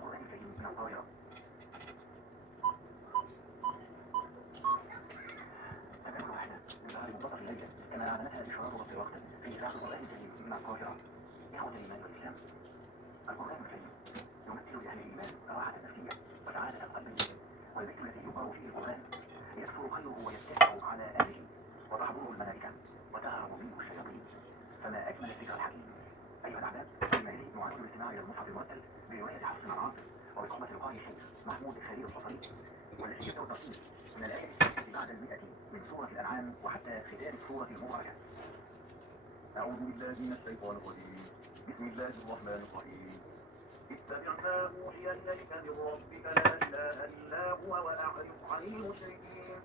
القرآن الكريم من القاهرة. تكون واحدة من سهر منتصف الليل كما أعلنتها إشارات ضبط الوقت في إذاعة القرآن الكريم من القاهرة. إخوة الإيمان والإسلام، القرآن الكريم يمثل لأهل الإيمان راحة نفسية وسعادة قلبية، والبيت الذي يقرأ فيه القرآن يكثر خيره ويتسع على أهله وتحضره الملائكة وتهرب منه الشياطين. فما أجمل الذكر الحكيم. أيها الأحباب، فيما يلي نعد الاستماع إلى المصحف المرتل برواية حفص بن عاصم وبصحبة القارئ الشيخ محمود الخليل الحصري، والذي يبدأ التفصيل من الآية بعد 100 من سورة الأنعام وحتى ختام سورة المباركة. أعوذ بالله من الشيطان الرجيم. بسم الله الرحمن الرحيم. اتبع ما أوحي إليك من ربك لا إله إلا هو وأعرض عن المشركين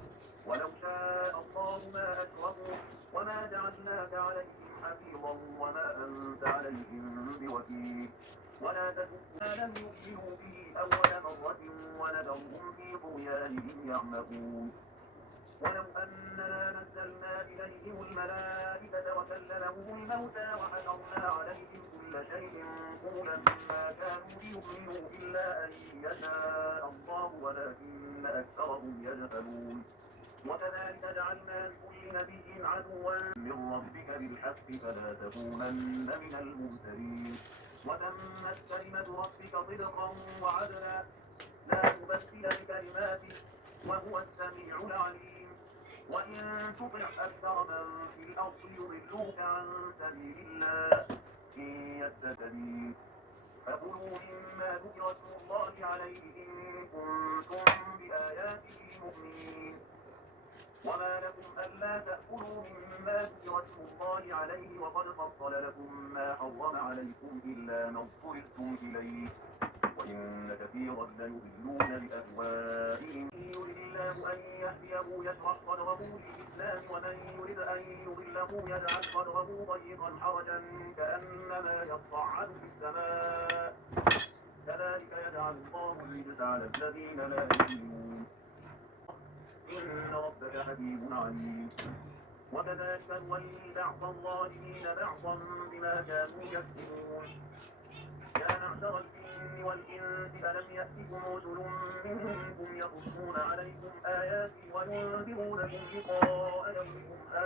ولو شاء الله ما أشركوا وما جعلناك عليهم حفيظا وما أنت عليهم بوكيل ولا تكن ما لم يؤمنوا به أول مرة ونذرهم في طغيانهم يعمهون. ولو أننا نزلنا إليهم الملائكة وكلمهم الموتى وحشرنا عليهم كل شيء قولا ما كانوا ليؤمنوا إلا أن يشاء الله ولكن أكثرهم يجهلون. وكذلك جعلنا لكل نبي عدوا من ربك بالحق فلا تكونن من الممترين. وتمت كلمة ربك صدقا وعدلا لا مبدل لكلماته وهو السميع العليم. وإن تطع أكثر من في الأرض يضلوك عن سبيل الله إن يتبعون فكلوا مما ذكر اسم الله عليه إن كنتم بآياته مؤمنين. وما لكم ألا تأكلوا مما ذكر اسم الله عليه وقد فصل لكم ما حرم عليكم إلا ما اضطررتم إليه وإن كثيرا ليضلون بأهوائهم. يرد الله أن يهديه يشرح صدره للإسلام ومن يرد أن يضله يجعل صدره ضيقا حرجا كأنما يصعد في السماء كذلك يجعل الله الرجس على الذين لا يؤمنون. إن ربك حكيم عليم. وكذلك نولي بعض الظالمين بعضا بما كانوا يكسبون. يا معشر الجن والإنس ألم يأتكم رسل منكم يقصون عليكم آياتي وينذرونكم لقاء يومكم هذا